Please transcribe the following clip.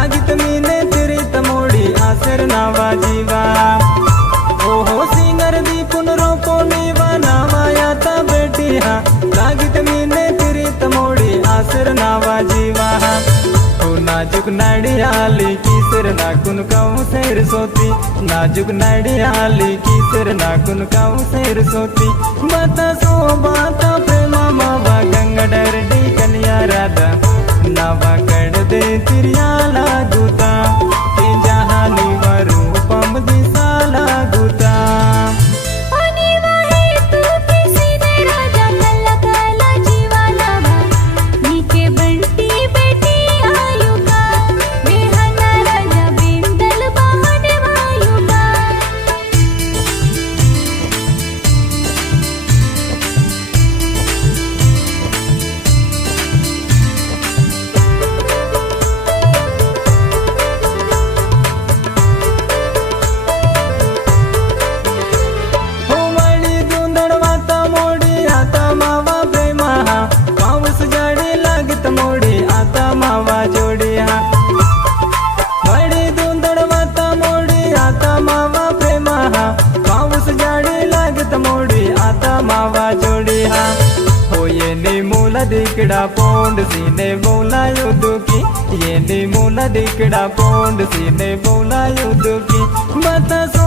लागित मीने तिरीत मोडी आसर नावा जीवा ओहो सिंगर दी पुनरोको नीवा नावायाता बेटी हा लागित मीने तिरीत मोडी आसर नावा जीवा ओ नाजुक नाडियाली किसर नाकुन काऊ सेर सोती नाजुक नाडियाली किसर नाकुन काऊ सेर सोती बता सो बाता प्रेमा मावा गंगा डरडी कन्या राधा नावा कड़ दे तिरिया लागुता के जहानी वरूपम दिसा लागुता मावा जोड़ी हा हो ये नी मूला दिकड़ा पोंड सीने बोला युद्धुकी ये नी मूला दिकड़ा पोंड सीने बोला युद्धुकी बता सो